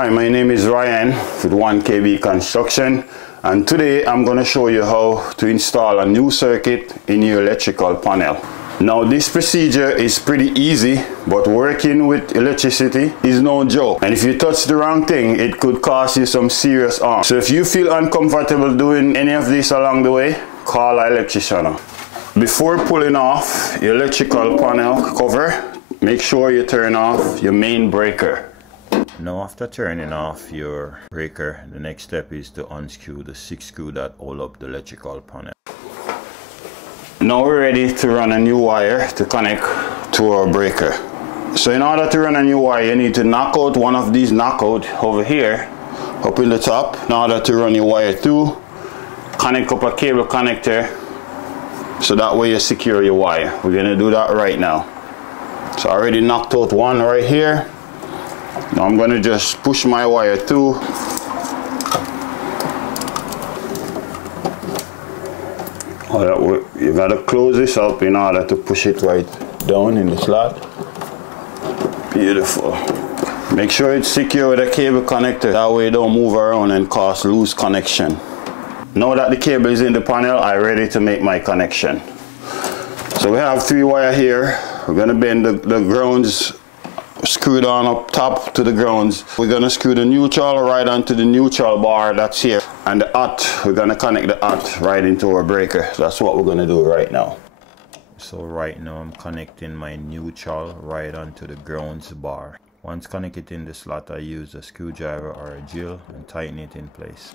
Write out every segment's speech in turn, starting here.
Hi, my name is Ryan with 1KB Construction, and today I'm going to show you how to install a new circuit in your electrical panel. Now this procedure is pretty easy, but working with electricity is no joke, and if you touch the wrong thing it could cause you some serious harm. So if you feel uncomfortable doing any of this along the way, call an electrician. Before pulling off your electrical panel cover, make sure you turn off your main breaker. Now after turning off your breaker, the next step is to unscrew the 6 screw that hold up the electrical panel. Now we're ready to run a new wire to connect to our breaker. So in order to run a new wire, you need to knock out one of these knockout over here, up in the top. In order to run your wire through, connect up a cable connector, so that way you secure your wire. We're gonna do that right now. So I already knocked out one right here. Now I'm going to just push my wire through. You got to close this up in order to push it right down in the slot. Beautiful. Make sure it's secure with a cable connector, that way it don't move around and cause loose connection. Now that the cable is in the panel, I'm ready to make my connection. So we have 3 wire here. We're going to bend the grounds screwed on up top to the grounds. We're going to screw the neutral right onto the neutral bar that's here, and the aught, we're going to connect the aught right into our breaker. So that's what we're going to do right now. So right now I'm connecting my neutral right onto the grounds bar. Once connected in the slot, I use a screwdriver or a drill and tighten it in place.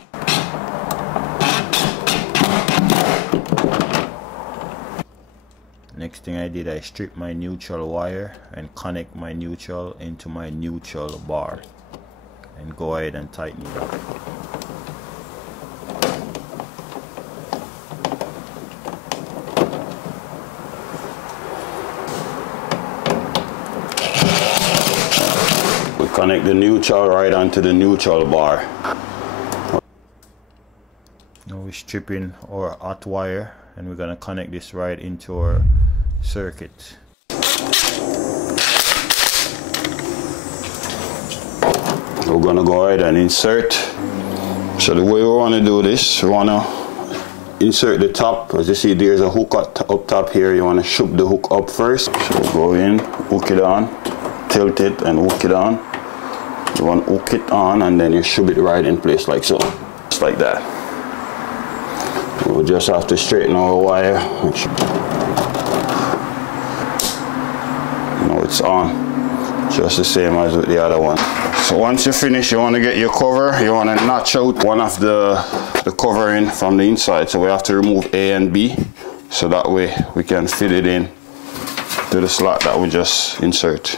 Next thing I did, I stripped my neutral wire and connect my neutral into my neutral bar, and go ahead and tighten it up. We connect the neutral right onto the neutral bar. Now we're stripping our hot wire, and we're going to connect this right into our circuit. We're going to go ahead and insert. So the way we want to do this, we want to insert the top. As you see, there's a hook up top here. You want to shoot the hook up first. So go in, hook it on, tilt it and hook it on. You want to hook it on and then you shove it right in place like so. Just like that. We'll just have to straighten our wire. Now it's on, just the same as with the other one. So once you finish, you want to get your cover. You want to notch out one of the covering from the inside. So we have to remove A and B, so that way we can fit it in to the slot that we just insert.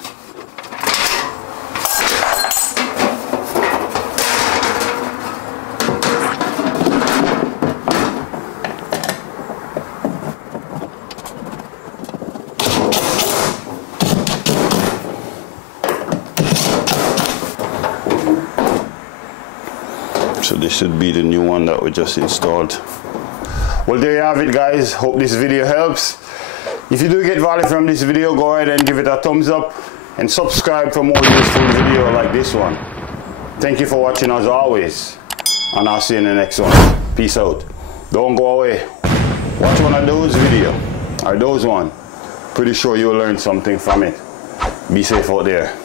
So this should be the new one that we just installed. Well, there you have it, guys. Hope this video helps. If you do get value from this video, go ahead and give it a thumbs up and subscribe for more useful video like this one. Thank you for watching as always, and I'll see you in the next one. Peace out. Don't go away. Watch one of those videos or those one. Pretty sure you'll learn something from it. Be safe out there.